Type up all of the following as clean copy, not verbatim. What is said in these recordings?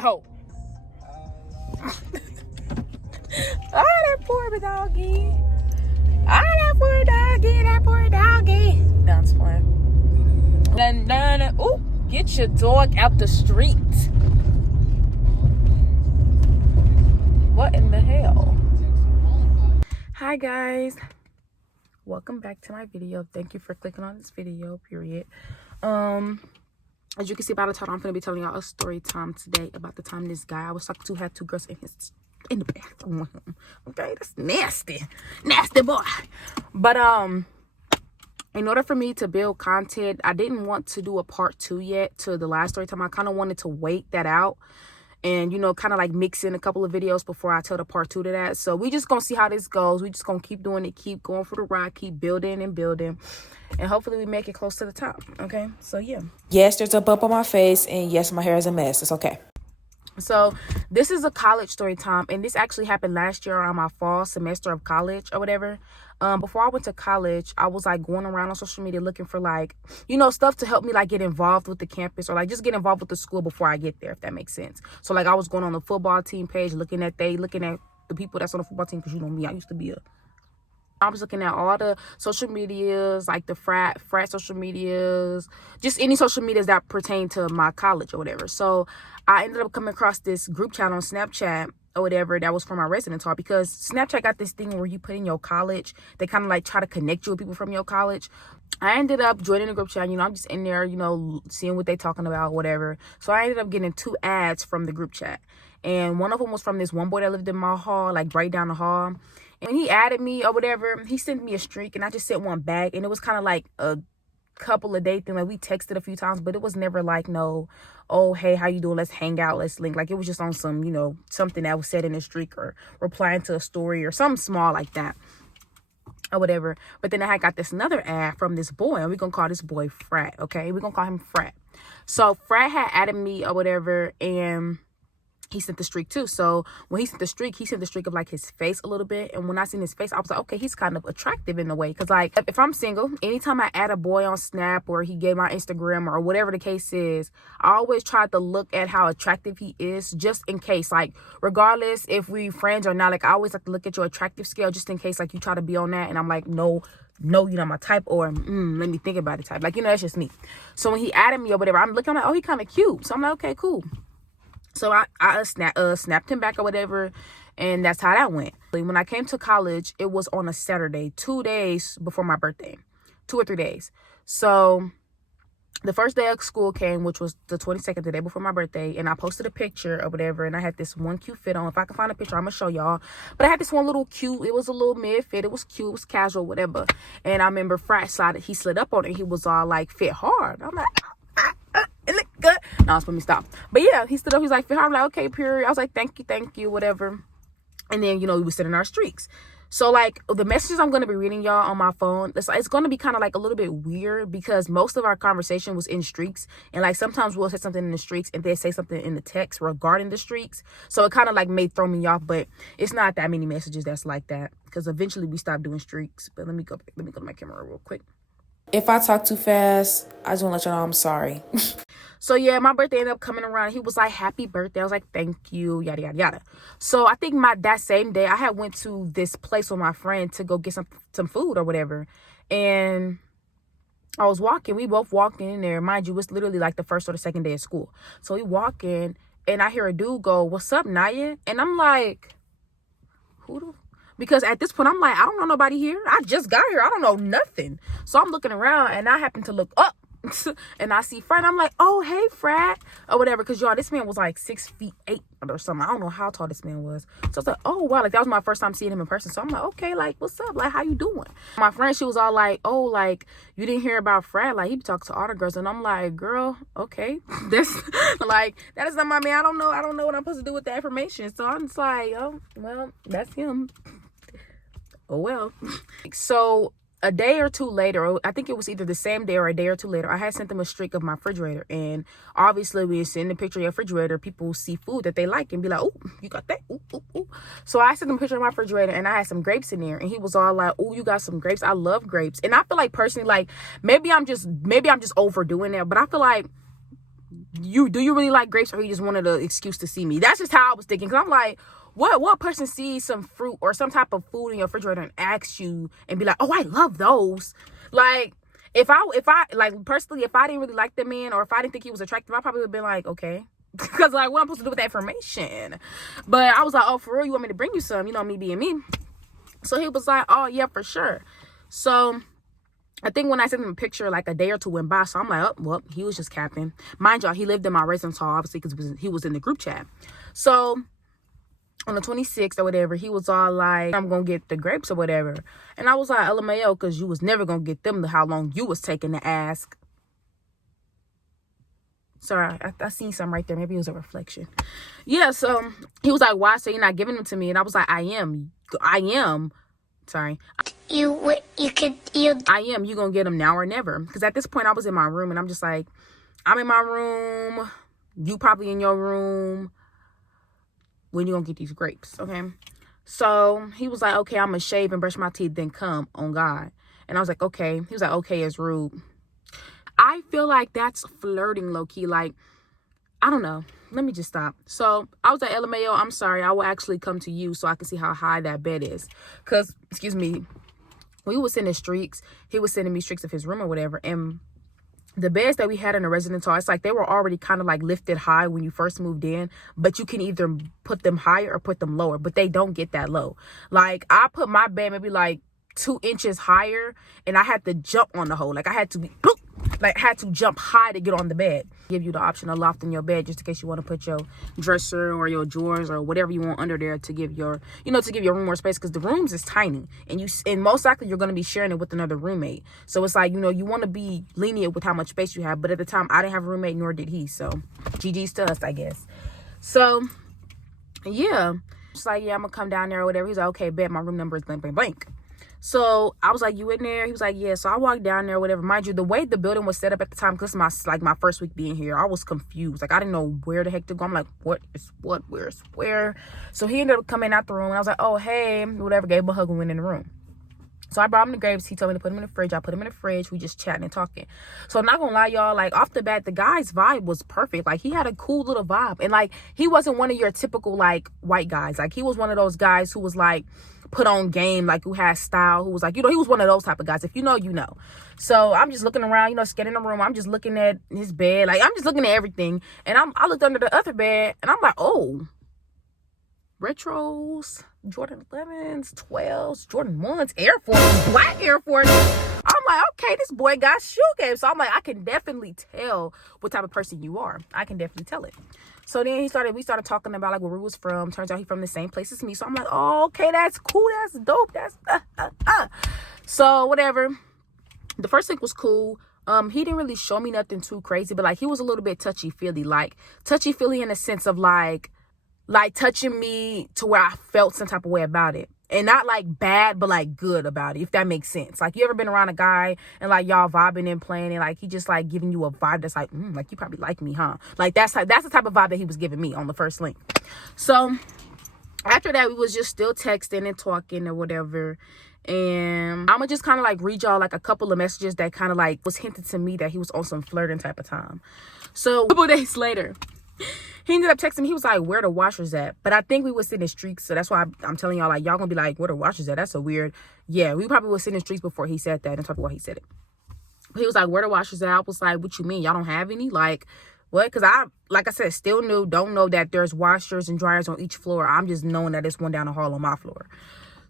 that hoe. Oh, that poor doggy. Oh, that poor doggy. That poor doggy. No, I'm just playing. Ooh, get your dog out the street. What in the hell? Hi, guys. Welcome back to my video. Thank you for clicking on this video, period. As you can see by the title, I'm going to be telling y'all a story time today about the time this guy I was talking to had two girls in the bathroom with him. Okay, that's nasty boy. But in order for me to build content, I didn't want to do a part 2 yet to the last story time. I kind of wanted to wait that out and, you know, kind of like mix in a couple of videos before I tell the part 2 to that. So we just gonna see how this goes. We just gonna keep doing it, keep going for the ride, keep building and building, and hopefully we make it close to the top. Okay, so yeah. Yes, there's a bump on my face, and yes, my hair is a mess. It's okay. So this is a college story time, and this actually happened last year on my fall semester of college or whatever. Before I went to college, I was like going around on social media looking for like, you know, stuff to help me like get involved with the campus or like just get involved with the school before I get there, if that makes sense. So like I was going on the football team page, looking at the people that's on the football team, because you know me, I was looking at all the social medias, like the frat social medias, just any social medias that pertain to my college or whatever. So I ended up coming across this group chat on Snapchat or whatever that was from my residence hall, because Snapchat got this thing where you put in your college. They kind of like try to connect you with people from your college. I ended up joining the group chat. You know, I'm just in there, you know, seeing what they talking about, whatever. So I ended up getting 2 ads from the group chat. And one of them was from this one boy that lived in my hall, like right down the hall. And he added me or whatever. He sent me a streak and I just sent one back. And it was kind of like a couple of day thing. Like we texted a few times, but it was never like no, oh, hey, how you doing? Let's hang out. Let's link. Like it was just on some, you know, something that was said in a streak or replying to a story or something small like that or whatever. But then I got this another ad from this boy, and we're going to call this boy Frat. Okay. We're going to call him Frat. So Frat had added me or whatever, and he sent the streak too. So when he sent the streak of like his face a little bit. And when I seen his face, I was like, okay, he's kind of attractive in a way. Cause like if I'm single, anytime I add a boy on Snap or he gave my Instagram or whatever the case is, I always try to look at how attractive he is, just in case, like regardless if we friends or not, like I always like to look at your attractive scale just in case like you try to be on that. And I'm like, no, you're not my type, or let me think about it type. Like, you know, that's just me. So when he added me or whatever, I'm like, oh, he kind of cute. So I'm like, okay, cool. So I snapped him back or whatever, and that's how that went. When I came to college, it was on a Saturday, 2 days before my birthday, 2 or 3 days. So the first day of school came, which was the 22nd, the day before my birthday, and I posted a picture or whatever, and I had this one cute fit on. If I can find a picture, I'm gonna show y'all. But I had this one little cute, it was a little mid fit, it was cute, it was casual, whatever. And I remember Frat he slid up on it, he was all like, fit hard. I'm like, it look good. No, it's let me stop. But yeah, he stood up, he's like, fit hard. I'm like, okay, period. I was like, thank you, whatever. And then, you know, we were sending our streaks. So like the messages I'm going to be reading y'all on my phone, it's going to be kind of like a little bit weird, because most of our conversation was in streaks, and like sometimes we'll say something in the streaks and they say something in the text regarding the streaks. So it kind of like may throw me off, but it's not that many messages that's like that, because eventually we stopped doing streaks. But let me go to my camera real quick. If I talk too fast, I just want to let you know I'm sorry. So yeah, my birthday ended up coming around. He was like, happy birthday. I was like, thank you, yada, yada, yada. So I think that same day I had went to this place with my friend to go get some food or whatever. And I was walking. We both walking in there. Mind you, it's literally like the first or the second day of school. So we walk in and I hear a dude go, what's up, Naya? And I'm like, because at this point, I'm like, I don't know nobody here. I just got here. I don't know nothing. So I'm looking around and I happen to look up and I see Frat. I'm like, oh, hey, Frat, or whatever. Because, y'all, this man was like 6'8" or something. I don't know how tall this man was. So I was like, oh, wow. Like, that was my first time seeing him in person. So I'm like, okay, like, what's up? Like, how you doing? My friend, she was all like, oh, like, you didn't hear about Frat? Like, he be talking to all the girls. And I'm like, girl, okay. That's, like, that is not my man. I don't know what I'm supposed to do with that information. So I'm just like, oh, well, that's him. Oh, well. So a day or two later, I think it was either the same day or a day or two later, I had sent them a streak of my refrigerator. And obviously, when you send a picture of your refrigerator, people see food that they like and be like, oh, you got that? Ooh, ooh, ooh. So I sent them a picture of my refrigerator and I had some grapes in there. And he was all like, oh, you got some grapes? I love grapes. And I feel like personally, like, maybe I'm just overdoing it. But I feel like do you really like grapes, or he just wanted an excuse to see me? That's just how I was thinking. Because I'm like, what person sees some fruit or some type of food in your refrigerator and asks you and be like, oh, I love those. Like, if I like, personally, if I didn't really like the man, or if I didn't think he was attractive, I probably would have been like, okay. Because like, what I'm supposed to do with that information? But I was like, oh, for real, you want me to bring you some? You know, me being me. So he was like, oh yeah, for sure. So I think when I sent him a picture, like a day or two went by. So I'm like, oh, well, he was just capping. Mind y'all, he lived in my residence hall, obviously, because he was in the group chat. So on the 26th or whatever, he was all like, I'm going to get the grapes or whatever. And I was like, LMAO, because you was never going to get them to how long you was taking to ask. Sorry, I seen something right there. Maybe it was a reflection. Yeah, so he was like, why? So you're not giving them to me? And I was like, I am. Sorry. You gonna get them now or never? Because at this point I was in my room, and I'm just like, I'm in my room, you probably in your room. When you gonna get these grapes? Okay. So he was like, okay, I'm gonna shave and brush my teeth, then come on God. And I was like, okay. He was like, okay, it's rude. I feel like that's flirting, low-key. Like, I don't know. Let me just stop. So I was like, LMAO, I'm sorry, I will actually come to you so I can see how high that bed is. Because, excuse me, when he was sending streaks, he was sending me streaks of his room or whatever. And the beds that we had in the residence hall, it's like they were already kind of like lifted high when you first moved in. But you can either put them higher or put them lower. But they don't get that low. Like, I put my bed maybe like 2 inches higher, and I had to jump on the hole. Like, I had to be... had to jump high to get on the bed. Give you the option of lofting your bed, just in case you want to put your dresser or your drawers or whatever you want under there to give your, to give your room more space, because the rooms is tiny, and most likely you're going to be sharing it with another roommate. So it's like, you want to be lenient with how much space you have. But at the time, I didn't have a roommate, nor did he. So GG's to us, I guess. So yeah, it's like, yeah, I'm gonna come down there or whatever. He's like, okay, bet, my room number is blank, blank, blank. So I was like, you in there? He was like, yeah. So I walked down there or whatever. Mind you, the way the building was set up at the time, because it's my first week being here, I was confused. Like, I didn't know where the heck to go. I'm like, what is what? Where's where? So he ended up coming out the room, and I was like, oh, hey, whatever. Gave him a hug and went in the room. So I brought him the grapes. He told me to put them in the fridge. I put them in the fridge. We just chatting and talking. So I'm not gonna lie, y'all. Like, off the bat, the guy's vibe was perfect. Like, he had a cool little vibe. And like, he wasn't one of your typical like white guys. Like, he was one of those guys who was like put on game, like who has style, who was like, he was one of those type of guys. If you know, you know. So I'm just looking around, scared in the room. I'm just looking at his bed. Like, I'm just looking at everything. And I looked under the other bed, and I'm like, oh, retros, Jordan 11s, 12s, Jordan 1s, Air Force, black Air Force. I'm like, okay, this boy got shoe game. So I'm like, I can definitely tell what type of person you are. I can definitely tell it. So then we started talking about like where we was from. Turns out he's from the same place as me. So I'm like, oh, okay, that's cool. That's dope. That's So whatever. The first week was cool. He didn't really show me nothing too crazy, but like, he was a little bit touchy-feely. Like, touchy-feely in the sense of like touching me to where I felt some type of way about it. And not like bad, but like good about it, if that makes sense. Like, you ever been around a guy and like y'all vibing and playing, and like he just like giving you a vibe that's like, like, you probably like me, huh? Like, that's the type of vibe that he was giving me on the first link. So after that, we was just still texting and talking or whatever. And I'ma just kind of like read y'all like a couple of messages that kind of like was hinted to me that he was on some flirting type of time. So a couple days later, he ended up texting me. He was like, where the washers at? But I think we was sitting in streaks. So that's why I'm telling y'all, like, y'all gonna be like, where the washers at? That's so weird. Yeah, we probably was sitting in streaks before he said that, and talk about why he said it. He was like, where the washers at? I was like, what you mean? Y'all don't have any? Like, what? Because like I said, still new. Don't know that there's washers and dryers on each floor. I'm just knowing that it's one down the hall on my floor.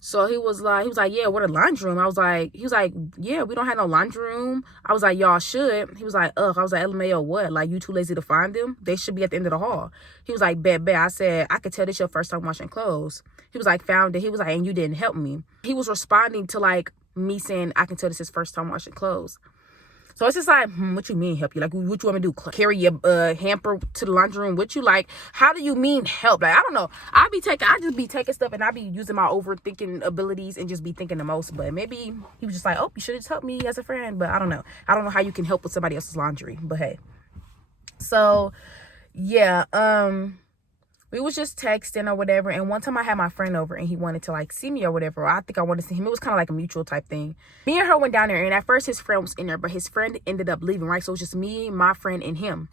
So he was like, yeah, what a laundry room? He was like, yeah, we don't have no laundry room. I was like, y'all should. He was like, ugh. I was like, LMAO, what? Like, you too lazy to find them? They should be at the end of the hall. He was like, bet. I said, I could tell this your first time washing clothes. He was like, found it. He was like, and you didn't help me. He was responding to like me saying, I can tell this his first time washing clothes. So it's just like, what you mean help you? Like, what you want me to do? Carry your hamper to the laundry room with you? Like, how do you mean help? Like, I don't know. I just be taking stuff, and I be using my overthinking abilities and just be thinking the most. But maybe he was just like, oh, you should have helped me as a friend. But I don't know. I don't know how you can help with somebody else's laundry. But hey. So yeah, we was just texting or whatever. And one time I had my friend over, and he wanted to like see me or whatever. Or I think I wanted to see him. It was kind of like a mutual type thing. Me and her went down there, and at first his friend was in there, but his friend ended up leaving, right? So it was just me, my friend, and him.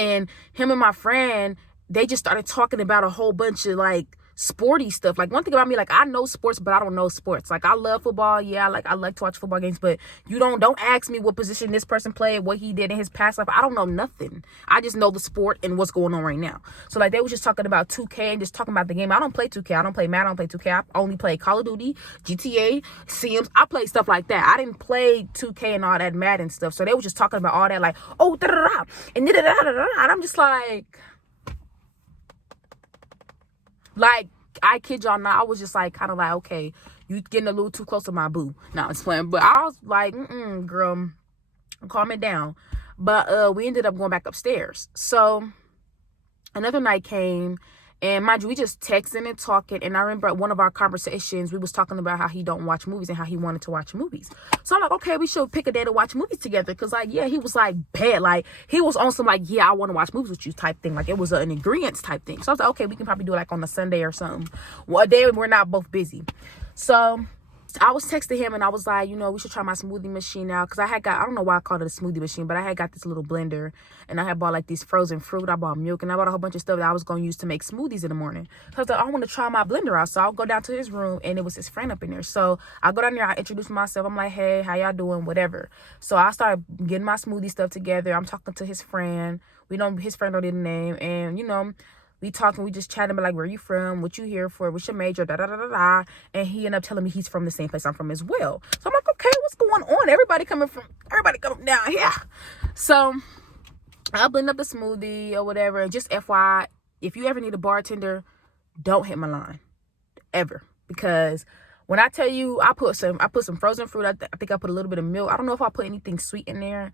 And him and my friend, they just started talking about a whole bunch of like sporty stuff. Like, one thing about me, like, I know sports, but I don't know sports. Like, I love football. Yeah, I like to watch football games, but you don't ask me what position this person played, what he did in his past life. I don't know nothing. I just know the sport and what's going on right now. So like, they was just talking about 2K and just talking about the game. I don't play 2K. I don't play Madden. I don't play 2K. I only play Call of Duty, GTA, Sims. I play stuff like that. I didn't play 2K and all that Madden stuff. So they was just talking about all that, like, oh, da da da, and da da da da, and I'm just like, I kid y'all not, I was just like, kind of like, okay, you getting a little too close to my boo. No, I'm just playing. But I was like, girl, calm it down. But we ended up going back upstairs. So another night came, and mind you, we just texting and talking. And I remember at one of our conversations, we was talking about how he don't watch movies and how he wanted to watch movies. So I'm like, okay, we should pick a day to watch movies together. Cause like, yeah, he was like bad. Like, he was on some like, yeah, I want to watch movies with you type thing. Like, it was an ingredients type thing. So I was like, okay, we can probably do it like on a Sunday or something. Well, a day we're not both busy. So I was texting him and I was like, we should try my smoothie machine out. Cause I don't know why I called it a smoothie machine, but I had got this little blender and I had bought like these frozen fruit. I bought milk and I bought a whole bunch of stuff that I was going to use to make smoothies in the morning. So I was like, I want to try my blender out. So I'll go down to his room and it was his friend up in there. So I go down there, I introduce myself. I'm like, hey, how y'all doing? Whatever. So I started getting my smoothie stuff together. I'm talking to his friend. His friend don't know the name. And, we talking, we just chatting, but like, where you from? What you here for? What's your major? Da da da da da. And he ended up telling me he's from the same place I'm from as well. So I'm like, okay, what's going on? Everybody coming down here. So I blend up the smoothie or whatever. And just FYI, if you ever need a bartender, don't hit my line ever, because when I tell you, I put some frozen fruit. I think I put a little bit of milk. I don't know if I put anything sweet in there,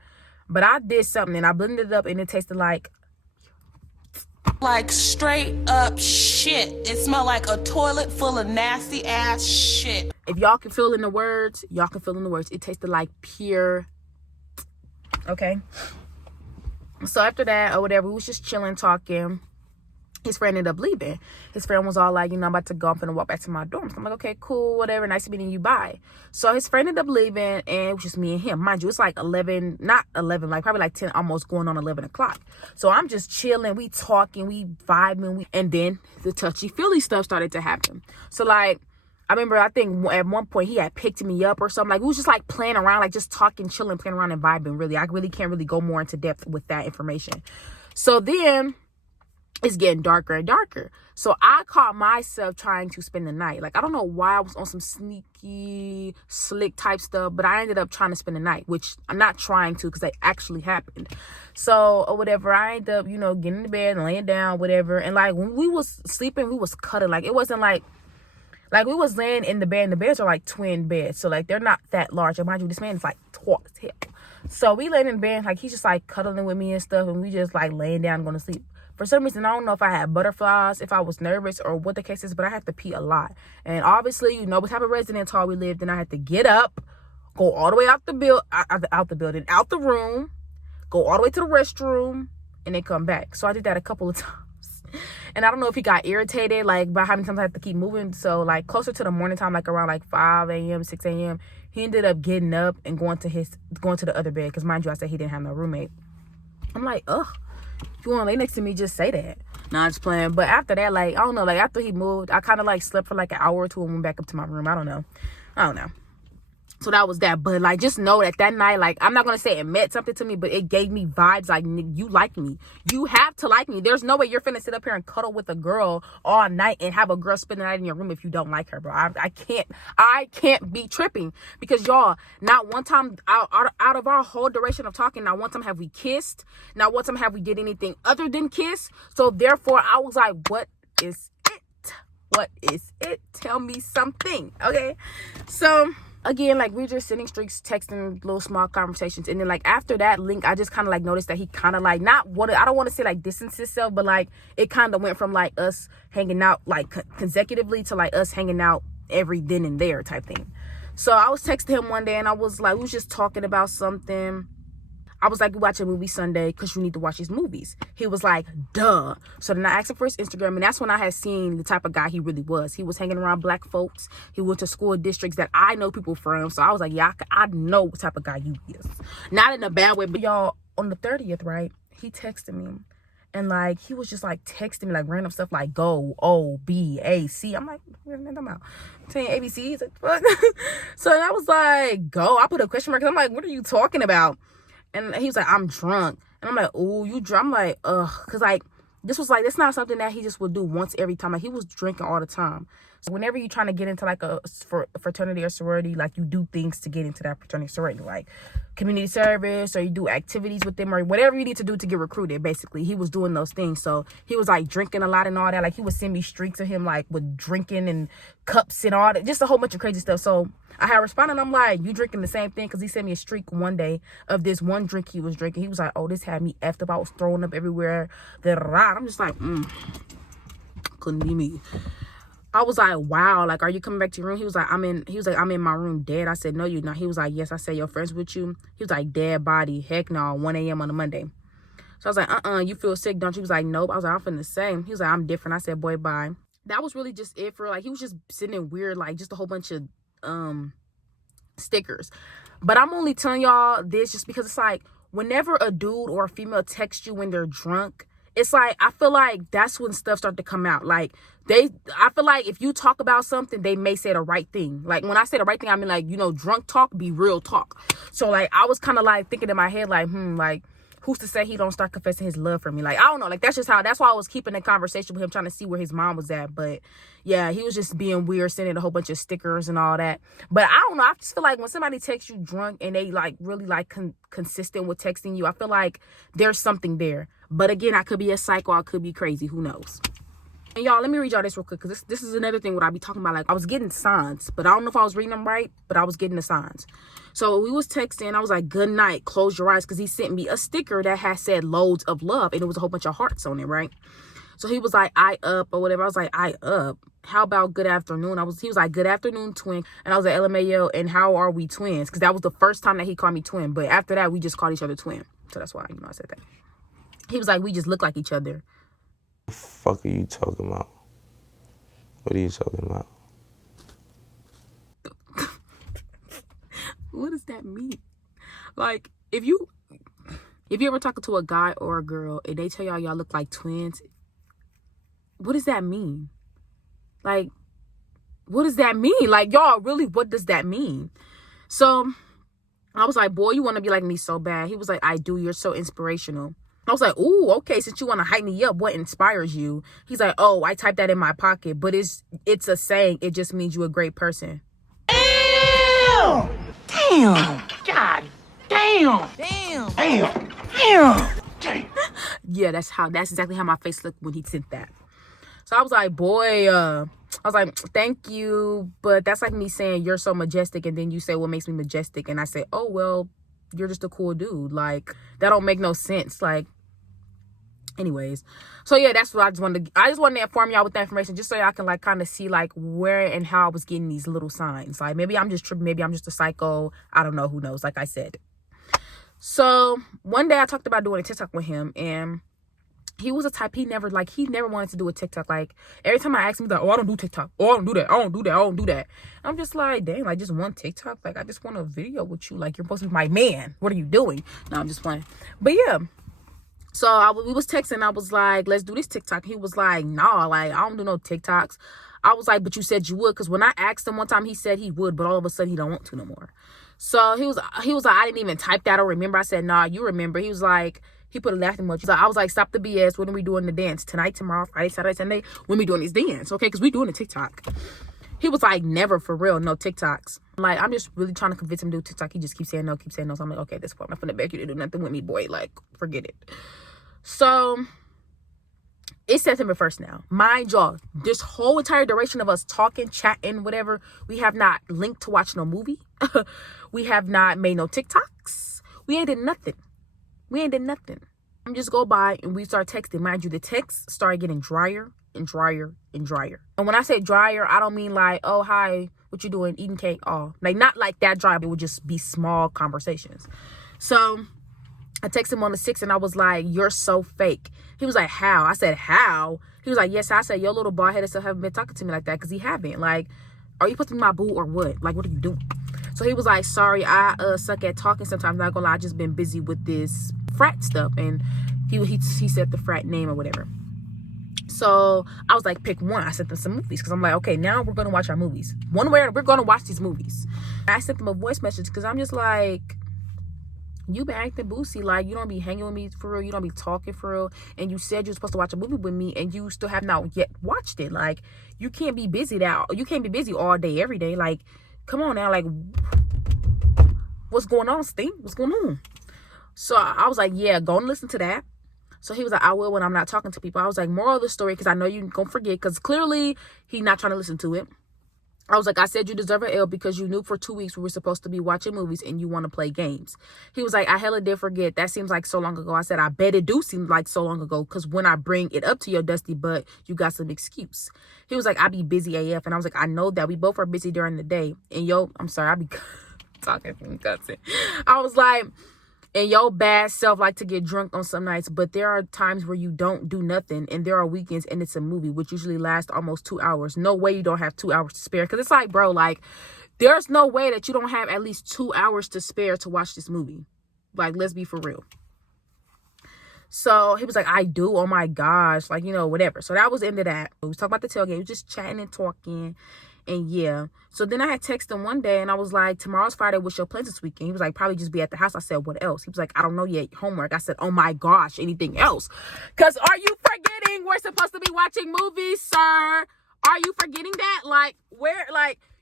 but I did something and I blended it up and it tasted like straight up shit. It smelled like a toilet full of nasty ass shit. If y'all can fill in the words, y'all can fill in the words. It tasted like pure. Okay. So after that or whatever, we was just chilling, talking. His friend ended up leaving. His friend was all like, I'm about to go. I'm finna walk back to my dorm. So I'm like, okay, cool, whatever. Nice meeting you. Bye. So his friend ended up leaving, and it was just me and him. Mind you, it's like 11, not 11, like probably like 10, almost going on 11 o'clock. So I'm just chilling. We talking, we vibing, and then the touchy-feely stuff started to happen. So like, I remember, I think at one point he had picked me up or something. Like, we was just like playing around, like just talking, chilling, playing around and vibing. Really, I really can't really go more into depth with that information. So then it's getting darker and darker. So I caught myself trying to spend the night. Like, I don't know why I was on some sneaky, slick type stuff, but I ended up trying to spend the night, which I'm not trying to because it actually happened. So, or whatever, I ended up, getting into bed and laying down, whatever. And like, when we was sleeping, we was cuddling. Like, it wasn't like we was laying in the bed, and the beds are like twin beds. So like, they're not that large. And mind you, this man is like tall as hell. So we laying in bed, like he's just like cuddling with me and stuff. And we just like laying down and going to sleep. For some reason, I don't know if I had butterflies, if I was nervous, or what the case is, but I had to pee a lot. And obviously, what type of residence hall we lived in. I had to get up, go all the way out the room, go all the way to the restroom, and then come back. So I did that a couple of times. And I don't know if he got irritated, like, by how many times I had to keep moving. So, like, closer to the morning time, like around like 5 a.m., 6 a.m., he ended up getting up and going to the other bed. Because mind you, I said he didn't have no roommate. I'm like, ugh. If you want to lay next to me, just say that. Nah, I'm just playing. But after that, like, I don't know, like, after he moved, I kind of like slept for like an hour or two and went back up to my room. I don't know. So that was that. But like, just know that night, like, I'm not gonna say it meant something to me, but it gave me vibes like, you like me. You have to like me. There's no way you're finna sit up here and cuddle with a girl all night and have a girl spend the night in your room if you don't like her, bro. I can't be tripping, because y'all, not one time out of our whole duration of talking, not one time have we kissed, not one time have we did anything other than kiss. So therefore, I was like, what is it? Tell me something. Okay. So again, like, we're just sending streaks, texting little small conversations. And then like, after that link, I just kind of like noticed that he kind of like, I don't want to say like distance himself, but like, it kind of went from like us hanging out like consecutively to like us hanging out every then and there type thing. So I was texting him one day and I was like, we was just talking about something. I was like, we watch a movie Sunday because you need to watch these movies. He was like, duh. So then I asked him for his Instagram, and that's when I had seen the type of guy he really was. He was hanging around black folks. He went to school districts that I know people from. So I was like, yeah, I know what type of guy you is. Not in a bad way, but y'all, on the 30th, right? He texted me. And like he was just like texting me like random stuff like go O B A C. I'm like, what am I talking about? I'm saying ABCs. Like, what? So I was like, go. I put a question mark. I'm like, what are you talking about? And he was like, I'm drunk. And I'm like, oh, you drunk? I'm like, ugh, because like this was like, it's not something that he just would do once every time. Like he was drinking all the time. So whenever you're trying to get into like a fraternity or sorority, like you do things to get into that fraternity or sorority, like community service, or you do activities with them, or whatever you need to do to get recruited. Basically, he was doing those things. So he was like drinking a lot and all that. Like he would send me streaks of him like with drinking and cups and all that, just a whole bunch of crazy stuff. So I had responded. I'm like, you drinking the same thing? Because he sent me a streak one day of this one drink he was drinking. He was like, oh, this had me effed up. I was throwing up everywhere. I'm just like, couldn't be me. I was like, wow, like, are you coming back to your room? He was like, I'm in my room dead. I said, no, you're not. He was like, yes. I said, your friends with you? He was like, dead body. Heck no, 1 a.m. on a Monday. So I was like, you feel sick, don't you? He was like, nope. I was like, I'm feeling the same. He was like, I'm different. I said, boy, bye. That was really just it for like, he was just sitting in weird, like just a whole bunch of stickers. But I'm only telling y'all this just because it's like, whenever a dude or a female texts you when they're drunk, it's like, I feel like that's when stuff start to come out. Like I feel like if you talk about something, they may say the right thing. Like when I say the right thing, I mean like, drunk talk be real talk. So like, I was kind of like thinking in my head, like, like who's to say he don't start confessing his love for me? Like, I don't know. Like, that's why I was keeping the conversation with him, trying to see where his mom was at. But yeah, he was just being weird, sending a whole bunch of stickers and all that. But I don't know. I just feel like when somebody texts you drunk and they like really like consistent with texting you, I feel like there's something there. But again, I could be a psycho. I could be crazy. Who knows? And y'all, let me read y'all this real quick, because this is another thing what I be talking about. Like, I was getting signs, but I don't know if I was reading them right, but I was getting the signs. So we was texting. I was like, good night, close your eyes, because he sent me a sticker that had said loads of love, and it was a whole bunch of hearts on it, right? So he was like, I up, or whatever. I was like, I up. How about good afternoon? He was like, good afternoon, twin. And I was like, LMAO, and how are we twins? Because that was the first time that he called me twin. But after that, we just called each other twin. So that's why, I said that. He was like, we just look like each other. The fuck are you talking about? What are you talking about? What does that mean? Like, if you ever talking to a guy or a girl and they tell y'all look like twins, what does that mean? Like, what does that mean? Like, y'all, really, what does that mean? So I was like, boy, you want to be like me so bad. He was like, I do. You're so inspirational. I was like, ooh, okay, since you want to hype me up, what inspires you? He's like, oh, I typed that in my pocket, but it's a saying. It just means you're a great person. Damn! Damn! God damn! Damn! Damn! Damn! Damn! Yeah, that's exactly how my face looked when he sent that. So I was like, boy, I was like, thank you, but that's like me saying you're so majestic, and then you say what makes me majestic, and I say, oh, well, you're just a cool dude. Like, that don't make no sense. Like, anyways, so yeah, that's what I just wanted to inform y'all with that information, just so y'all can like kind of see like where and how I was getting these little signs. Like, maybe I'm just tripping, maybe I'm just a psycho, I don't know, who knows, like I said. So one day I talked about doing a TikTok with him, and he was a type, he never wanted to do a TikTok. Like, every time I asked him, he's like, oh, I don't do TikTok, oh, I don't do that, I don't do that. I'm just like, dang, like, just one TikTok? Like, I just want a video with you. Like, you're supposed to be my man. What are you doing? No, I'm just playing. But yeah, so we was texting. I was like, let's do this TikTok. He was like, nah, like, I don't do no TikToks. I was like, but you said you would. Because when I asked him one time, he said he would, but all of a sudden he don't want to no more. So he was like, I didn't even type that or remember. I said, nah, you remember. He was like, he put a laughing emoji. So I was like, stop the BS. When are we doing the dance? Tonight, tomorrow, Friday, Saturday, Sunday? When we doing this dance? Okay, because we doing a TikTok. He was like, never, for real, no TikToks. Like, I'm just really trying to convince him to do TikTok. He just keeps saying no, So I'm like, okay, this point, I'm not finna beg you to do nothing with me, boy. Like, forget it. So it's September 1st now. Mind y'all, this whole entire duration of us talking, chatting, whatever, we have not linked to watch no movie. We have not made no TikToks. We ain't did nothing. I'm just go by and we start texting. Mind you, the texts started getting drier and drier and drier. And when I say drier, I don't mean like, oh, hi, what you doing? Eating cake? Oh, like, not like that dry. It would just be small conversations. So I texted him on the 6th and I was like, you're so fake. He was like, how? I said, how? He was like, yes. I said, your little bald-headed self haven't been talking to me like that, because he haven't. Like, are you supposed to be my boo or what? Like, what are you doing? So he was like, sorry, I suck at talking sometimes. Not gonna lie, I just been busy with this frat stuff. And He said the frat name or whatever. So I was like, pick one. I sent them some movies because I'm like, okay, now we're going to watch our movies. One way or we're going to watch these movies. I sent them a voice message because I'm just like, you been acting boozy. Like, you don't be hanging with me for real. You don't be talking for real. And you said you were supposed to watch a movie with me and you still have not yet watched it. Like, you can't be busy all day, every day. Like, come on now. Like, what's going on, Sting? What's going on? So I was like, yeah, go and listen to that. So he was like, I will when I'm not talking to people. I was like, moral of the story, because I know you're going to forget, because clearly he not trying to listen to it. I was like, I said you deserve an L because you knew for 2 weeks we were supposed to be watching movies and you want to play games. He was like, I hella did forget. That seems like so long ago. I said, I bet it do seem like so long ago because when I bring it up to your dusty butt, you got some excuse. He was like, I be busy AF. And I was like, I know that we both are busy during the day. And I'm sorry, I be talking from cussing. I was like, and your bad self like to get drunk on some nights, but there are times where you don't do nothing, and there are weekends and it's a movie, which usually lasts almost 2 hours. No way you don't have 2 hours to spare, because it's like, bro, like, there's no way that you don't have at least 2 hours to spare to watch this movie. Like, let's be for real. So he was like, I do. Oh my gosh. Like, whatever. So that was the end of that. We was talking about the tailgate. We was just chatting and talking. And yeah. So then I had texted him one day and I was like, tomorrow's Friday. What's your plans this weekend? He was like, probably just be at the house. I said, what else? He was like, I don't know yet. Homework. I said, oh my gosh. Anything else? Because are you forgetting we're supposed to be watching movies, sir? Are you forgetting that? Like,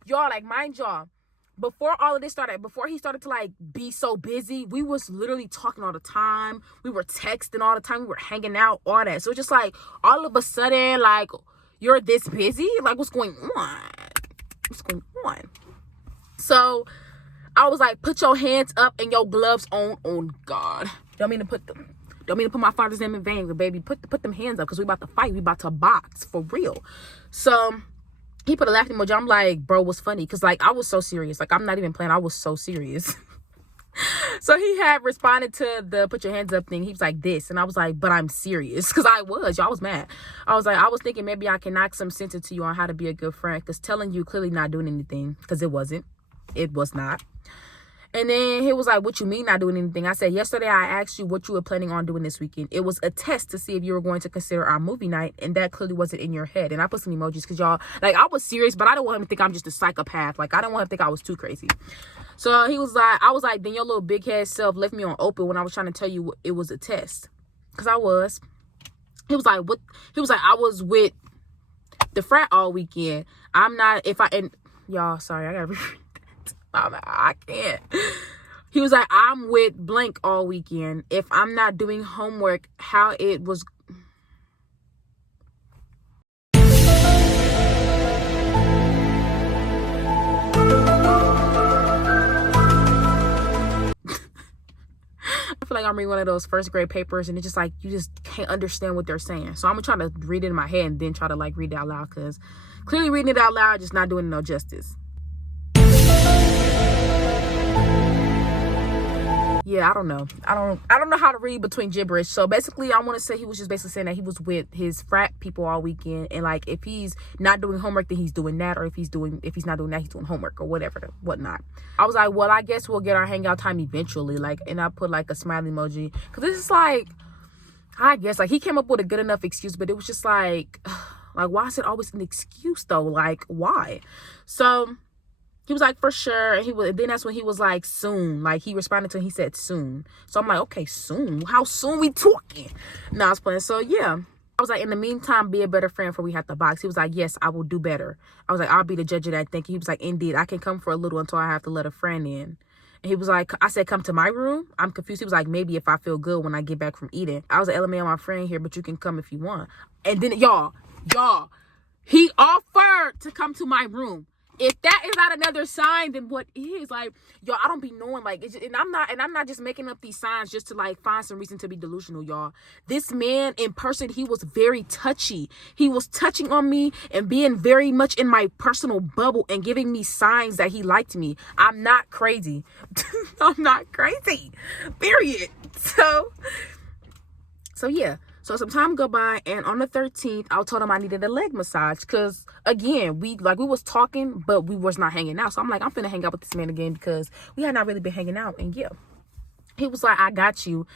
y'all, like, mind y'all. Before all of this started, before he started to like be so busy, we was literally talking all the time. We were texting all the time. We were hanging out, all that. So it's just like all of a sudden, like, you're this busy? Like, what's going on? What's going on? So I was like, put your hands up and your gloves on. Oh God. Don't mean to put my father's name in vain, but baby, put them hands up because we about to fight. We about to box for real. So he put a laughing emoji. I'm like, bro, what's funny? Because, like, I was so serious. Like, I'm not even playing. I was so serious. So he had responded to the put your hands up thing. He was like, this. And I was like, but I'm serious. Because y'all was mad. I was like, I was thinking maybe I can knock some sense into you on how to be a good friend. Because telling you clearly not doing anything. Because it wasn't. It was not. And then he was like, what you mean not doing anything? I said, yesterday I asked you what you were planning on doing this weekend. It was a test to see if you were going to consider our movie night. And that clearly wasn't in your head. And I put some emojis because y'all, like, I was serious, but I don't want him to think I'm just a psychopath. Like, I don't want him to think I was too crazy. So he was like, I was like, then your little big head self left me on open when I was trying to tell you it was a test. Because I was. He was like, what? He was like, I was with the frat all weekend. I'm not, and y'all, sorry, I gotta read that. I can't. He was like, I'm with blank all weekend. If I'm not doing homework, how it was. I feel like I'm reading one of those first grade papers and it's just like, you just can't understand what they're saying. So I'm gonna try to read it in my head and then try to like read it out loud, because clearly reading it out loud just not doing it no justice. Yeah, I don't know. I don't know how to read between gibberish. So basically, I want to say he was just basically saying that he was with his frat people all weekend, and like if he's not doing homework, then he's doing that, or if he's not doing that, he's doing homework or whatever, whatnot. I was like, well, I guess we'll get our hangout time eventually. Like, and I put like a smiley emoji because this is like, I guess like he came up with a good enough excuse, but it was just like why is it always an excuse though? Like, why? So he was like, for sure. And then that's when he was like, soon. Like, he responded to, he said, soon. So I'm like, okay, soon? How soon we talking? No, I was playing. So, yeah. I was like, in the meantime, be a better friend before we have to box. He was like, yes, I will do better. I was like, I'll be the judge of that. Thank you. He was like, indeed, I can come for a little until I have to let a friend in. And he was like, I said, come to my room. I'm confused. He was like, maybe if I feel good when I get back from eating. I was like, LMA, my friend here, but you can come if you want. And then, y'all, he offered to come to my room. If that is not another sign, then what is? Like, y'all, I don't be knowing, like, it's just, and I'm not just making up these signs just to like find some reason to be delusional, y'all. This man in person, he was very touchy. He was touching on me and being very much in my personal bubble and giving me signs that he liked me. I'm not crazy. I'm not crazy. Period. So yeah. So some time go by, and on the 13th, I told him I needed a leg massage because, again, we was talking, but we was not hanging out. So I'm like, I'm finna hang out with this man again because we had not really been hanging out. And yeah, he was like, I got you.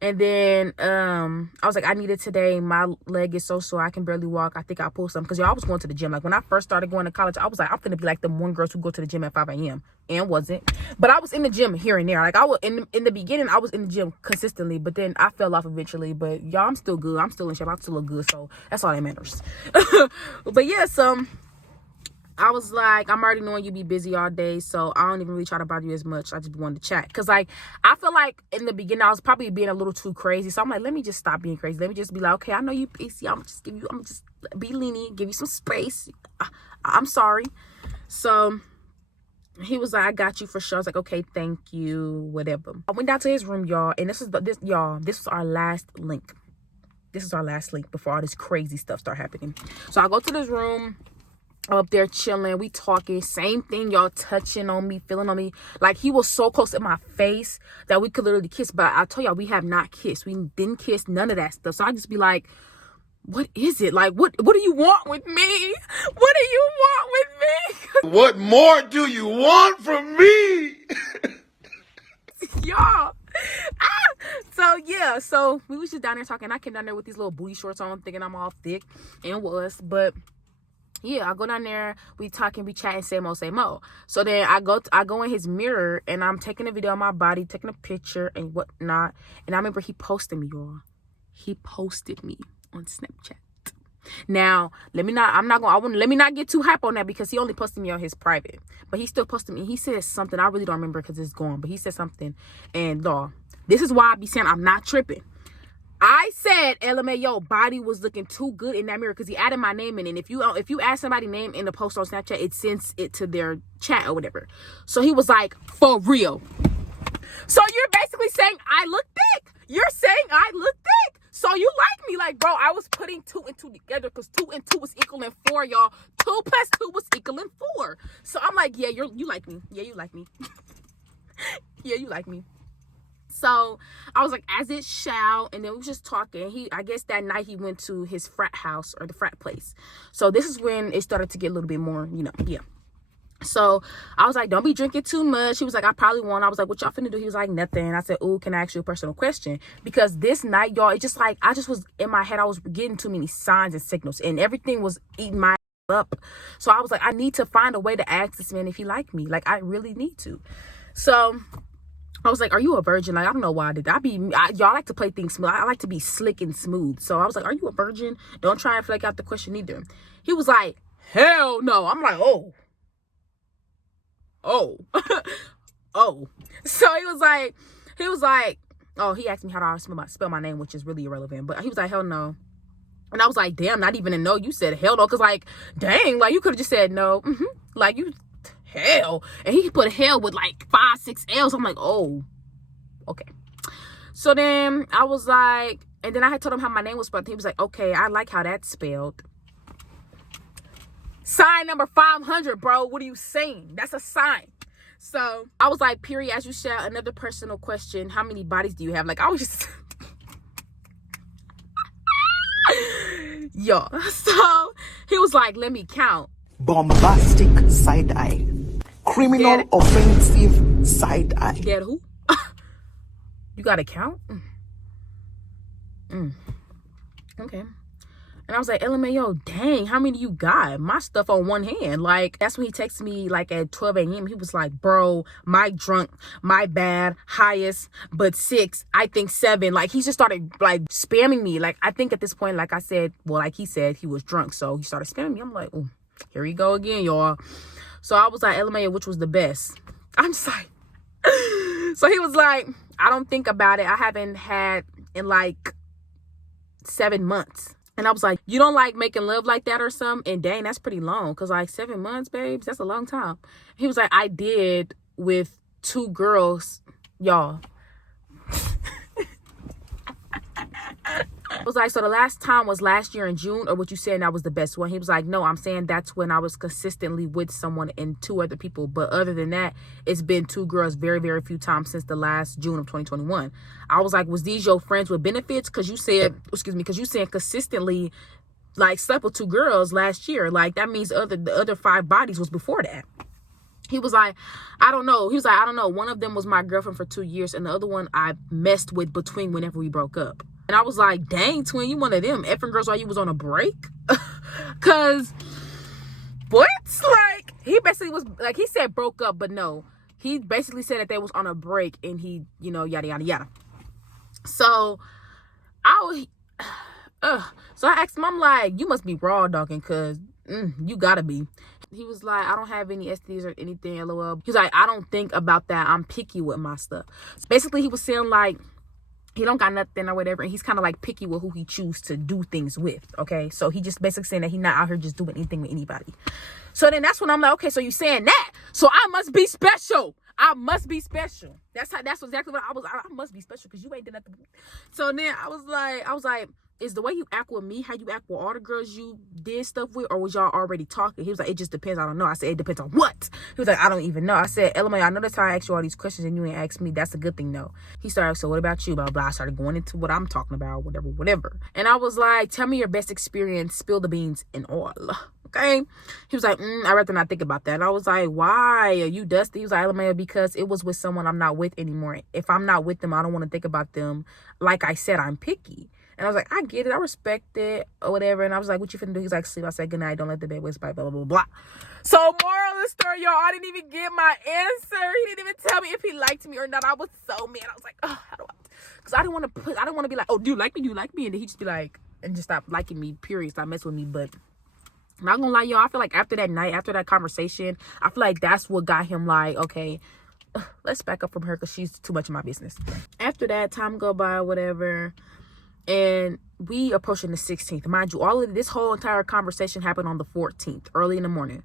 And then I was like, I need it today. My leg is so sore, I can barely walk. I think I'll pull something. Because y'all, I was going to the gym. Like when I first started going to college, I was like, I'm finna be like the one girls who go to the gym at 5 a.m. and wasn't. But I was in the gym here and there. Like I was in the beginning, I was in the gym consistently, but then I fell off eventually. But y'all, I'm still good. I'm still in shape. I still look good. So that's all that matters. But yeah, so I was like, I'm already knowing you be busy all day, so I don't even really try to bother you as much. I just wanted to chat. Because, like, I feel like in the beginning, I was probably being a little too crazy. So I'm like, let me just stop being crazy. Let me just be like, okay, I know you busy. I'm just be lenient, give you some space. I'm sorry. So he was like, I got you for sure. I was like, okay, thank you, whatever. I went down to his room, y'all, and this was our last link. This is our last link before all this crazy stuff start happening. So I go to this room. I'm up there chilling, we talking, same thing, y'all, touching on me, feeling on me. Like he was so close to my face that we could literally kiss. But I told y'all, we have not kissed. We didn't kiss, none of that stuff. So I just be like, what is it? Like, what do you want with me? What do you want with me? What more do you want from me? Y'all. So yeah, so we was just down there talking. I came down there with these little booty shorts on, thinking I'm all thick, and was, but yeah, I go down there, we talking, we chatting, same old. So then I go in his mirror and I'm taking a video of my body, taking a picture and whatnot. And I remember he posted me, y'all. He posted me on Snapchat. Now, let me not get too hype on that because he only posted me on his private. But he still posted me. He said something, I really don't remember because it's gone. But he said something. And this is why I be saying I'm not tripping. I said, LMAO, body was looking too good in that mirror because he added my name in it. And if you add somebody's name in the post on Snapchat, it sends it to their chat or whatever. So he was like, for real. So you're basically saying I look thick. You're saying I look thick. So you like me. Like, bro, I was putting 2 and 2 together because 2 and 2 was equaling 4, y'all. 2 plus 2 was equaling 4. So I'm like, yeah, you like me. Yeah, you like me. Yeah, you like me. So I was like, as it shall, and then we was just talking. I guess that night he went to his frat house or the frat place. So this is when it started to get a little bit more, yeah. So I was like, don't be drinking too much. He was like, I probably won't. I was like, what y'all finna do? He was like, nothing. I said, ooh, can I ask you a personal question? Because this night, y'all, it just like, I just was in my head, I was getting too many signs and signals and everything was eating my up. So I was like, I need to find a way to ask this man if he liked me. Like, I really need to. So I was like, are you a virgin? Like, I don't know why I did that. Y'all like to play things smooth. I like to be slick and smooth. So I was like, are you a virgin? Don't try and flake out the question either. He was like, hell no. I'm like, oh. Oh. So he was like, oh, he asked me how do I spell my name, which is really irrelevant. But he was like, hell no. And I was like, damn, not even a no. You said hell no. Because, like, dang, like, you could have just said no. Like, you... hell. And he put hell with like 5, 6 L's. I'm like, oh, okay. So then I was like, and then I had told him how my name was spelled. He was like, okay, I like how that's spelled. Sign number 500, bro. What are you saying? That's a sign. So I was like, period, as you shall. Another personal question. How many bodies do you have? Like, I was just yo. So he was like, let me count. Bombastic side eye. Criminal offensive side eye. Get who? You gotta count? Okay. And I was like, LMAO, dang, how many you got? My stuff on one hand. Like, that's when he texted me, like, at 12 a.m. He was like, bro, my drunk, my bad, highest, but 6, I think 7. Like, he just started, like, spamming me. Like, I think at this point, like I said, well, like he said, he was drunk. So he started spamming me. I'm like, oh, here we go again, y'all. So I was like, LMAO, which was the best? I'm just like, so he was like, I don't think about it. I haven't had in, like, 7 months. And I was like, you don't like making love like that or something? And dang, that's pretty long. Because like 7 months, babes, that's a long time. He was like, I did with 2 girls, y'all. I was like, so the last time was last year in June, or what you saying that was the best one? He was like, no, I'm saying that's when I was consistently with someone and 2 other people. But other than that, it's been 2 girls very, very few times since the last June of 2021. I was like, was these your friends with benefits? Because you said, because you said consistently, like, slept with 2 girls last year. Like, that means the other 5 bodies was before that. He was like, I don't know. He was like, I don't know. One of them was my girlfriend for 2 years, and the other one I messed with between whenever we broke up. And I was like, dang, twin, you one of them effing girls while you was on a break? Cause what? Like, he basically was like, he said broke up, but no. He basically said that they was on a break, and he, you know, yada yada yada. So so I asked him, I'm like, you must be raw dogging, cause you gotta be. He was like, I don't have any STDs or anything, LOL. He was like, I don't think about that. I'm picky with my stuff. So basically, he was saying like, he don't got nothing or whatever, and he's kind of like picky with who he choose to do things with. Okay, so he just basically saying that he not out here just doing anything with anybody. So then that's when I'm like, okay, so you saying that, so I must be special. I must be special. That's exactly what I was. I must be special because you ain't done nothing. So then I was like, is the way you act with me how you act with all the girls you did stuff with, or was y'all already talking? He was like, it just depends. I don't know. I said, it depends on what? He was like, I don't even know. I said, LMA, I know that's how I asked you all these questions and you ain't asked me. That's a good thing though. He started, so what about you? Blah, blah. I started going into what I'm talking about, whatever. And I was like, tell me your best experience, spill the beans and all. Okay. He was like, I'd rather not think about that. And I was like, why are you dusty? He was like, LMA, because it was with someone I'm not with anymore. If I'm not with them, I don't want to think about them. Like I said, I'm picky. And I was like, I get it. I respect it or whatever. And I was like, what you finna do? He's like, sleep. I said, good night. Don't let the bed whisper, blah, blah, blah, blah. So moral of the story, y'all, I didn't even get my answer. He didn't even tell me if he liked me or not. I was so mad. I was like, oh, how do I? Because I didn't want to be like, oh, do you like me? Do you like me? And then he just be like, and just stop liking me, period. Stop messing with me. But I'm not gonna lie, y'all. I feel like after that night, after that conversation, I feel like that's what got him like, okay, let's back up from her because she's too much of my business. After that, time go by, whatever. And we approaching the 16th. Mind you, all of this whole entire conversation happened on the 14th, early in the morning.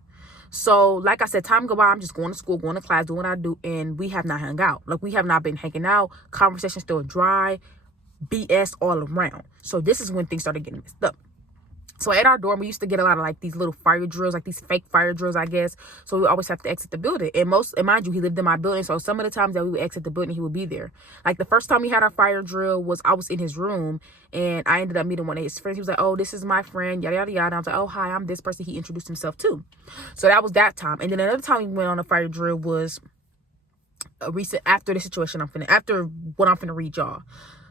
So, like I said, time go by. I'm just going to school, going to class, doing what I do. And we have not hung out. Like, we have not been hanging out. Conversation still dry. BS all around. So, this is when things started getting messed up. So at our dorm, we used to get a lot of like these little fire drills, like these fake fire drills, I guess. So we always have to exit the building. And mind you, he lived in my building. So some of the times that we would exit the building, he would be there. Like the first time we had our fire drill was I was in his room and I ended up meeting one of his friends. He was like, oh, this is my friend, yada, yada, yada. And I was like, oh, hi, I'm this person. He introduced himself too. So that was that time. And then another time we went on a fire drill was a recent after the situation after what I'm finna read y'all.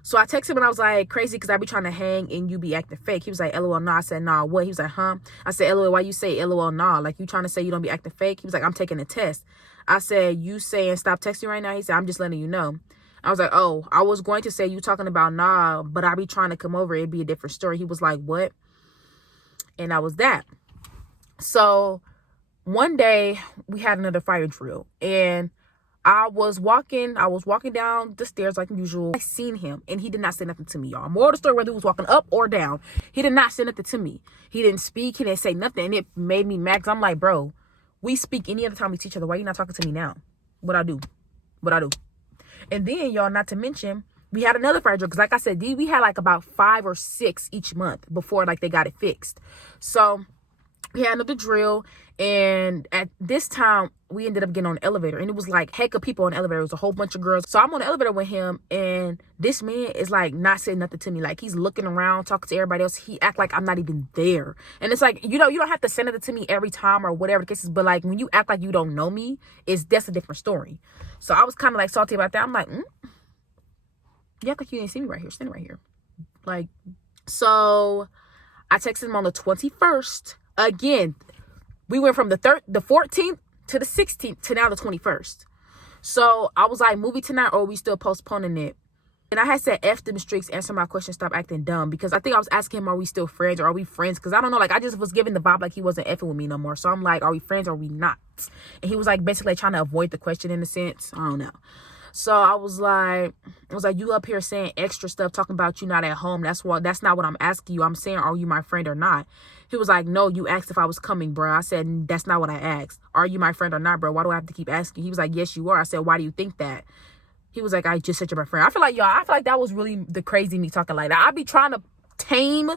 So I texted him and I was like, crazy because I be trying to hang and you be acting fake. He was like, LOL, nah. I said, nah, what? He was like, huh? I said, LOL, why you say LOL, nah? Like, you trying to say you don't be acting fake? He was like, I'm taking a test. I said, you saying stop texting right now? He said, I'm just letting you know. I was like, oh, I was going to say you talking about nah, but I be trying to come over. It'd be a different story. He was like, what? And that was that. So one day we had another fire drill and I was walking down the stairs like usual. I seen him and he did not say nothing to me, y'all. More of the story, whether he was walking up or down, he did not say nothing to me. He didn't speak. He didn't say nothing. And it made me mad because I'm like, bro, we speak any other time we see each other. Why you not talking to me now? What I do? And then, y'all, not to mention, we had another fire drill. Because like I said, we had like about 5 or 6 each month before like they got it fixed. So we had another drill. And at this time, we ended up getting on the elevator. And it was like heck of people on the elevator. It was a whole bunch of girls. So I'm on the elevator with him. And this man is like not saying nothing to me. Like he's looking around, talking to everybody else. He act like I'm not even there. And it's like, you know, you don't have to send it to me every time or whatever the case is. But like when you act like you don't know me, that's a different story. So I was kind of like salty about that. I'm like, you act like you didn't see me right here. Standing right here. Like, so I texted him on the 21st. Again, we went from the 14th to the 16th to now the 21st. So I was like, movie tonight or are we still postponing it? And I had said, F them streaks, answer my question, stop acting dumb. Because I think I was asking him, are we still friends or are we friends? Because I don't know, like I just was giving the vibe like he wasn't effing with me no more. So I'm like, are we friends or are we not? And he was like basically trying to avoid the question in a sense. I don't know. So I was like, you up here saying extra stuff, talking about you not at home. That's not what I'm asking you. I'm saying, are you my friend or not? He was like, no, you asked if I was coming, bro. I said, that's not what I asked. Are you my friend or not, bro? Why do I have to keep asking? He was like, yes, you are. I said, why do you think that? He was like, I just said you're my friend. I feel like that was really the crazy me talking like that. I be trying to tame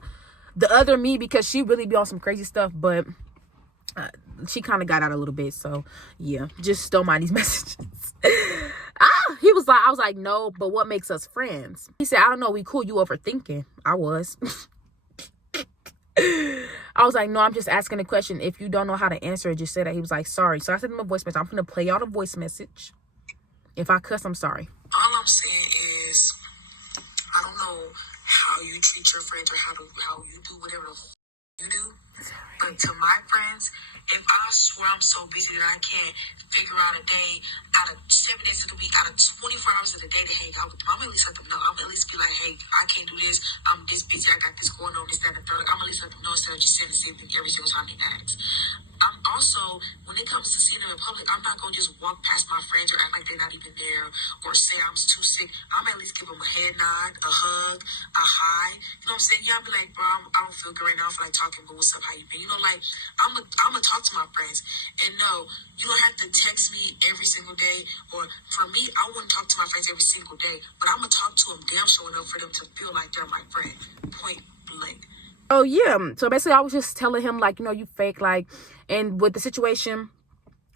the other me because she really be on some crazy stuff, but she kind of got out a little bit. So yeah, just don't mind these messages. I was like, no, but what makes us friends? He said, I don't know, we cool, you overthinking. I was. I was like, no, I'm just asking a question. If you don't know how to answer it, just say that. He was like, sorry. So I sent him a voice message. I'm going to play y'all the voice message. If I cuss, I'm sorry. All I'm saying is, I don't know how you treat your friends or how you do whatever the you do. But to my friends, if I swear I'm so busy that I can't figure out a day out of 7 days of the week, out of 24 hours of the day to hang out with them, I'm at least let them know. I'm at least be like, hey, I can't do this. I'm this busy. I got this going on, this, that, and the third. I'm at least let them know instead of just saying the same thing every single time they ask. I'm also, when it comes to seeing them in public, I'm not going to just walk past my friends or act like they're not even there or say I'm too sick. I'm at least give them a head nod, a hug, a hi. You know what I'm saying? Yeah, I'll be like, bro, I don't feel good right now. I don't feel like talking, but what's up? How you been? You know, like, I'm gonna talk to my friends. And no, you don't have to text me every single day. Or for me, I wouldn't talk to my friends every single day, but I'm gonna talk to them damn sure enough for them to feel like they're my friend. Point blank. Oh, yeah. So basically, I was just telling him, like, you know, you fake, like, and with the situation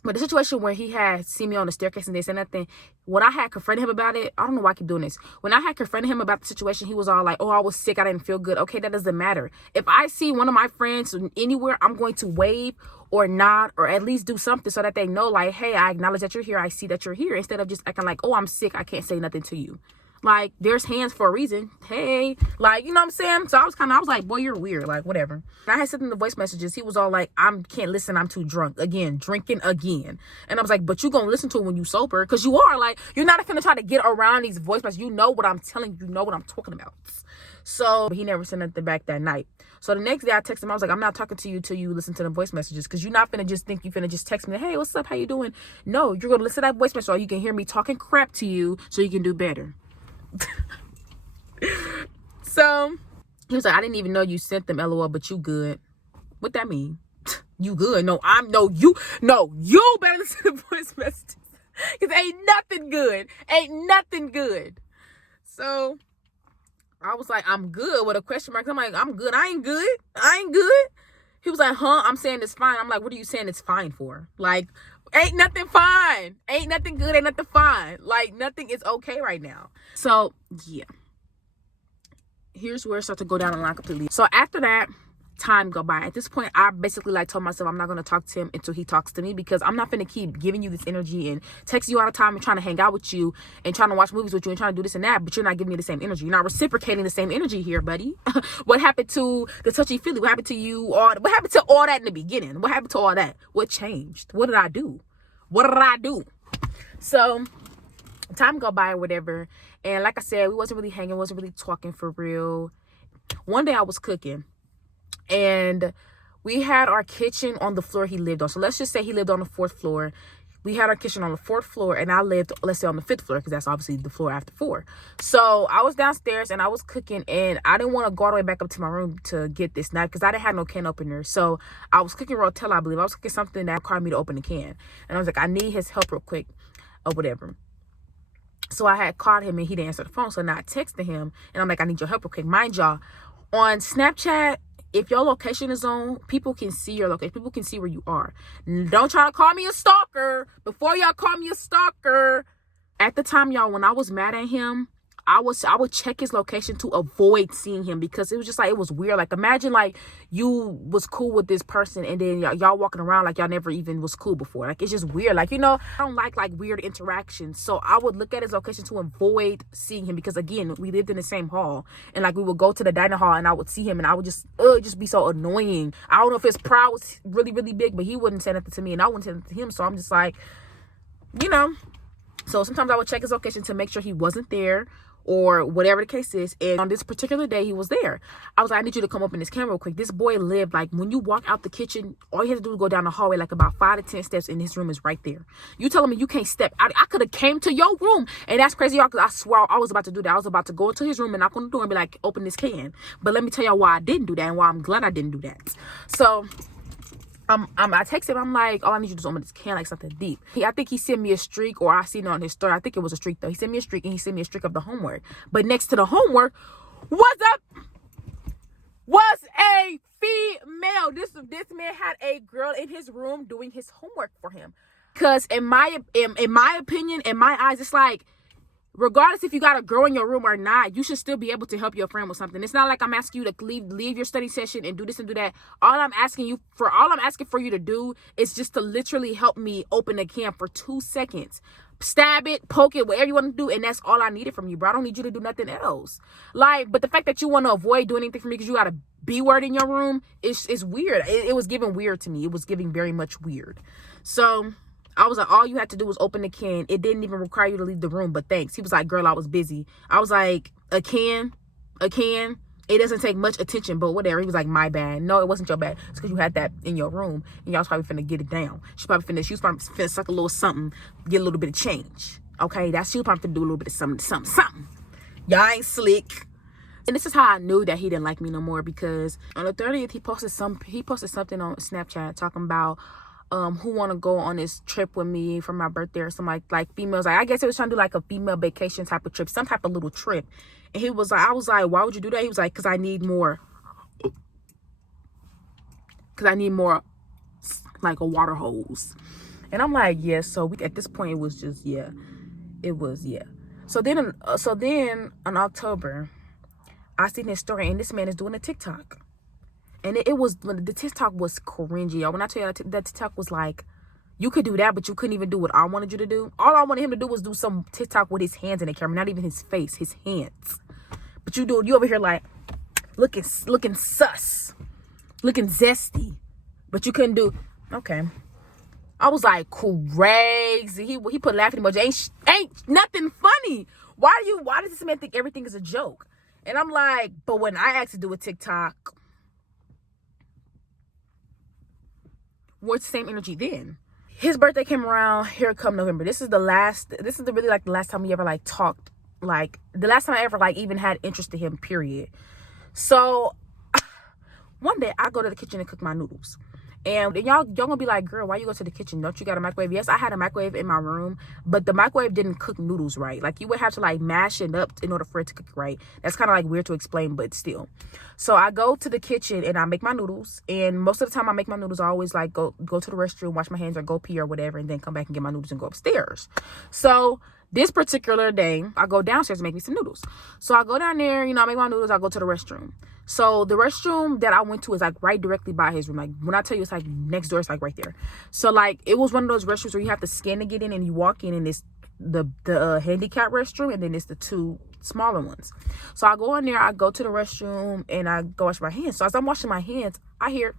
where he had seen me on the staircase and they said nothing, when I had confronted him about it, I don't know why I keep doing this. When I had confronted him about the situation, he was all like, oh, I was sick, I didn't feel good. Okay, that doesn't matter. If I see one of my friends anywhere, I'm going to wave or nod or at least do something so that they know, like, hey, I acknowledge that you're here. I see that you're here, instead of just acting like, oh, I'm sick, I can't say nothing to you. Like, there's hands for a reason. Hey, like, you know what I'm saying? So I was like, boy, you're weird. Like, whatever. And I had sent him the voice messages. He was all like, I can't listen. I'm too drunk. Again, drinking again. And I was like, but you gonna listen to it when you sober? Because you are. Like, you're not gonna try to get around these voice messages. You know what I'm telling you. You know what I'm talking about. So he never sent nothing back that night. So the next day I texted him. I was like, I'm not talking to you till you listen to the voice messages, because you're not finna just think you finna just text me, hey, what's up? How you doing? No, you're gonna listen to that voice message so you can hear me talking crap to you so you can do better. So he was like, I didn't even know you sent them, LOL, but you good. What that mean? You good? No, you better listen to the voice messages, because ain't nothing good. So I was like, I'm good, with a question mark. I'm like, I'm good. I ain't good. He was like, huh? I'm saying it's fine. I'm like, what are you saying it's fine for? Like, ain't nothing fine. Ain't nothing good. Ain't nothing fine. Like, nothing is okay right now. So, yeah. Here's where it starts to go down the line completely. So, after that, time go by. At this point, I basically like told myself I'm not going to talk to him until he talks to me, because I'm not going to keep giving you this energy and texting you all the time and trying to hang out with you and trying to watch movies with you and trying to do this and that, but you're not giving me the same energy. You're not reciprocating the same energy here, buddy. What happened to the touchy-feely? What happened to you? What happened to all that in the beginning? What happened to all that? What changed? What did I do? So time go by or whatever, and like I said, we wasn't really hanging, wasn't really talking for real. One day I was cooking, and we had our kitchen on the floor he lived on. So let's just say he lived on the 4th floor. We had our kitchen on the 4th floor, and I lived, let's say, on the 5th floor, because that's obviously the floor after 4. So I was downstairs and I was cooking, and I didn't want to go all the way back up to my room to get this knife, because I didn't have no can opener. So I was cooking Rotel, I believe. I was cooking something that required me to open the can, and I was like, I need his help real quick or whatever. So I had called him and he didn't answer the phone. So now I texted him and I'm like, I need your help real quick. Mind y'all, on Snapchat, if your location is on, people can see your location. People can see where you are. Don't try to call me a stalker. Before y'all call me a stalker. At the time, y'all, when I was mad at him, I would check his location to avoid seeing him, because it was just like, it was weird. Like, imagine like you was cool with this person and then y'all walking around like y'all never even was cool before. Like, it's just weird. Like, you know, I don't like weird interactions. So I would look at his location to avoid seeing him, because again, we lived in the same hall, and like we would go to the dining hall and I would see him and I would just be so annoying. I don't know if his pride was really, really big, but he wouldn't say nothing to me and I wouldn't say nothing to him. So I'm just like, you know. So sometimes I would check his location to make sure he wasn't there, or whatever the case is. And on this particular day, he was there. I was like, I need you to come up in this camera real quick. This boy lived, like, when you walk out the kitchen, all you have to do is go down the hallway, like about 5 to 10 steps, and his room is right there. You telling me you can't step out? I could have came to your room. And that's crazy, y'all, because I swear I was about to do that. I was about to go into his room and knock on the door and be like, open this can. But let me tell y'all why I didn't do that and why I'm glad I didn't do that. So I texted him. I'm like, all I need you to do is open this can, like something deep. I think he sent me a streak, or I seen it on his story. I think it was a streak though. He sent me a streak, and he sent me a streak of the homework. But next to the homework was a female. This man had a girl in his room doing his homework for him. Because in my opinion, in my eyes, it's like, regardless if you got a girl in your room or not, you should still be able to help your friend with something. It's not like I'm asking you to leave your study session and do this and do that. All I'm asking for you to do is just to literally help me open the can for 2 seconds. Stab it, poke it, whatever you want to do, and that's all I needed from you, bro. I don't need you to do nothing else. Like, but the fact that you want to avoid doing anything for me because you got a B word in your room is weird. It was giving weird to me. It was giving very much weird. So I was like, all you had to do was open the can. It didn't even require you to leave the room, but thanks. He was like, girl, I was busy. I was like, a can. It doesn't take much attention, but whatever. He was like, my bad. No, it wasn't your bad. It's because you had that in your room, and y'all was probably finna get it down. She was probably finna suck a little something, get a little bit of change. Okay, she was probably finna do a little bit of something. Y'all ain't slick. And this is how I knew that he didn't like me no more, because on the 30th, he posted something on Snapchat talking about who want to go on this trip with me for my birthday or something like females. Like, I guess it was trying to do like a female vacation type of trip, some type of little trip. And he was like, I was like, why would you do that? He was like, because I need more like a water hose. And I'm like, yeah. So at this point, it was just, yeah. So then in October, I seen his story, and this man is doing a TikTok. And the TikTok was cringy. When I tell you that TikTok was like, you could do that, but you couldn't even do what I wanted you to do. All I wanted him to do was do some TikTok with his hands in the camera, not even his face, his hands. But you over here like looking sus, looking zesty, but you couldn't do. Okay, I was like crazy. He put laughing emoji. Ain't nothing funny. Why does this man think everything is a joke? And I'm like, but when I asked to do a TikTok, what's the same energy then? His birthday came around. Here come November. This is the last time we ever like talked. Like the last time I ever like even had interest in him, period. So one day I go to the kitchen and cook my noodles. And y'all gonna be like, girl, why you go to the kitchen? Don't you got a microwave? Yes, I had a microwave in my room, but the microwave didn't cook noodles right. Like, you would have to like mash it up in order for it to cook right. That's kind of like weird to explain, but still. So I go to the kitchen and I make my noodles. And most of the time I make my noodles, I always like go to the restroom, wash my hands, or go pee or whatever, and then come back and get my noodles and go upstairs. So this particular day, I go downstairs to make me some noodles. So I go down there, I make my noodles, I go to the restroom. So the restroom that I went to is like right directly by his room. Like, when I tell you it's like next door, it's like right there. So like, it was one of those restrooms where you have to scan to get in, and you walk in, and it's the handicap restroom, and then it's the two smaller ones. So I go in there, I go to the restroom, and I go wash my hands. So as I'm washing my hands, I hear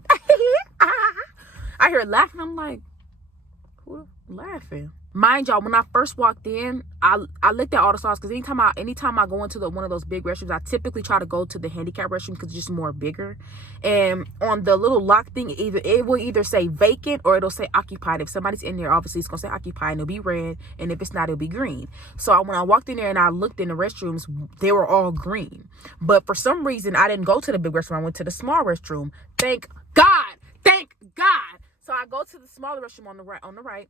laughing. I'm like, who laughing? Mind y'all, when I first walked in, I looked at all the stalls, because anytime I go into one of those big restrooms, I typically try to go to the handicap restroom because it's just more bigger. And on the little lock thing, it will either say vacant or it'll say occupied. If somebody's in there, obviously it's gonna say occupied, and it'll be red. And if it's not, it'll be green. So when I walked in there and I looked in the restrooms, they were all green. But for some reason, I didn't go to the big restroom. I went to the small restroom. Thank God. So I go to the smaller restroom on the right.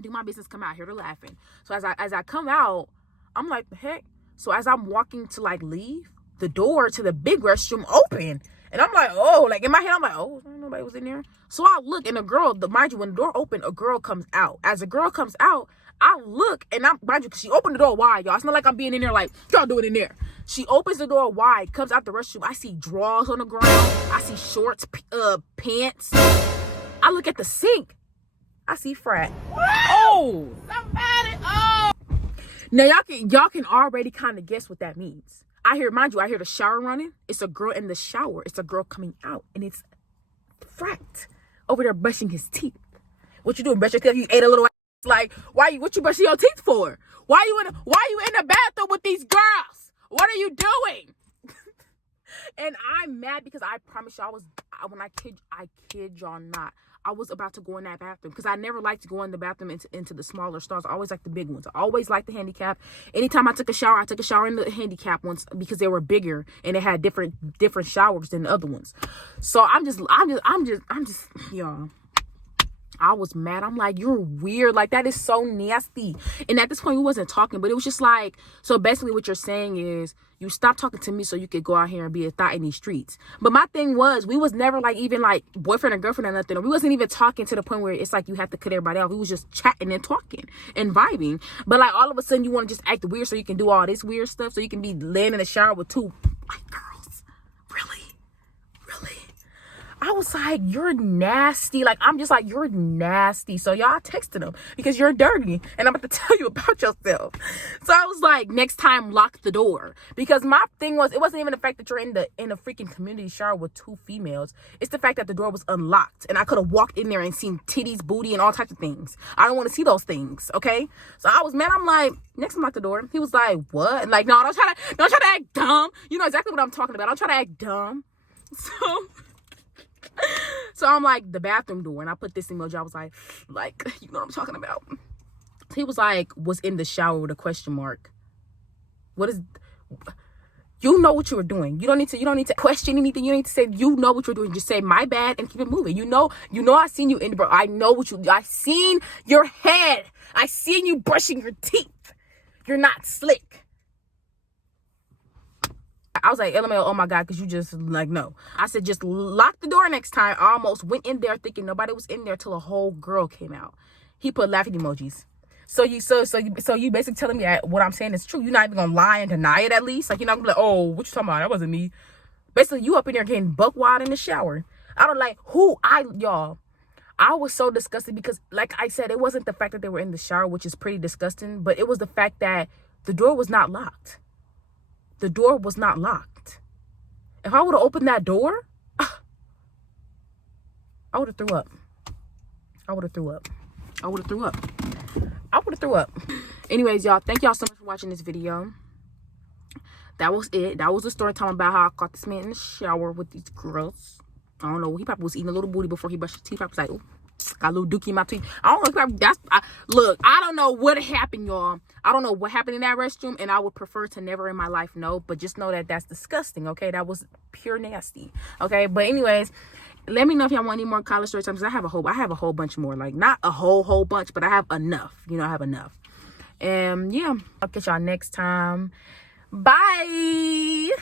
Do my business, come out, here to laughing. So as I come out, I'm like, the heck? So as I'm walking to like leave, the door to the big restroom open. And I'm like, oh, like in my head, I'm like, oh, nobody was in there. So I look, and mind you, when the door opened, a girl comes out. As a girl comes out, I look, and mind you, because she opened the door wide, y'all. It's not like I'm being in there like, y'all do it in there. She opens the door wide, comes out the restroom. I see drawers on the ground. I see shorts, pants. I look at the sink. I see frat. Oh, somebody! Oh, now y'all can already kind of guess what that means. I hear the shower running. It's a girl in the shower. It's a girl coming out, and it's frat over there brushing his teeth. What you doing? Brush your teeth? You ate a little. Like, what you brushing your teeth for? Why you in the bathroom with these girls? What are you doing? And I'm mad because I promise y'all I kid y'all not. I was about to go in that bathroom because I never liked to go in the bathroom into the smaller stalls. I always liked the big ones. I always liked the handicap. Anytime I took a shower in the handicap ones because they were bigger and they had different showers than the other ones. So I'm just y'all. I was mad. I'm like, you're weird. Like, that is so nasty. And at this point, we wasn't talking, but it was just like, so basically what you're saying is you stopped talking to me so you could go out here and be a thought in these streets. But my thing was, we was never like even like boyfriend or girlfriend or nothing. We wasn't even talking to the point where it's like you have to cut everybody off. We was just chatting and talking and vibing. But like all of a sudden you want to just act weird so you can do all this weird stuff. So you can be laying in the shower with two white girls. Really? Really? I was like, you're nasty. Like, I'm just like, you're nasty. So y'all texted him because you're dirty and I'm about to tell you about yourself. So I was like, next time lock the door. Because my thing was, it wasn't even the fact that you're in a freaking community shower with two females. It's the fact that the door was unlocked and I could have walked in there and seen titties, booty, and all types of things. I don't want to see those things, okay? So I was mad. I'm like, next time lock the door. He was like, what? Like, no, don't try to act dumb. You know exactly what I'm talking about. Don't try to act dumb. So I'm like, the bathroom door, and I put this emoji. I was like, you know what I'm talking about. He was like, was in the shower with a question mark. What is, you know what you were doing. You don't need to question anything. You don't need to say, you know what you're doing. Just say my bad and keep it moving. You know, I seen you in the, bro. I know I seen your head. I seen you brushing your teeth. You're not slick. I was like, LMAO, oh my God, because you just like, no. I said, just lock the door next time. I almost went in there thinking nobody was in there till a whole girl came out. He put laughing emojis. So you basically telling me that what I'm saying is true. You're not even gonna lie and deny it at least. Like, you're not gonna be like, oh, what you talking about? That wasn't me. Basically, you up in there getting buck wild in the shower. I don't like y'all. I was so disgusted because, like I said, it wasn't the fact that they were in the shower, which is pretty disgusting, but it was the fact that the door was not locked. The door was not locked. If I would have opened that door, I would have threw up. Anyways, y'all, thank y'all so much for watching this video. That was it. That was the story time about how I caught this man in the shower with these girls. I don't know. He probably was eating a little booty before he brushed his teeth. I was like, ooh, got a little dookie in my teeth. I don't know. Look, I don't know what happened, y'all. I don't know what happened in that restroom, and I would prefer to never in my life know. But just know that that's disgusting, okay? That was pure nasty, okay? But anyways, let me know if y'all want any more college story times. I have a whole bunch more. Like, not a whole bunch, but I have enough. You know, I have enough. And yeah, I'll catch y'all next time. Bye.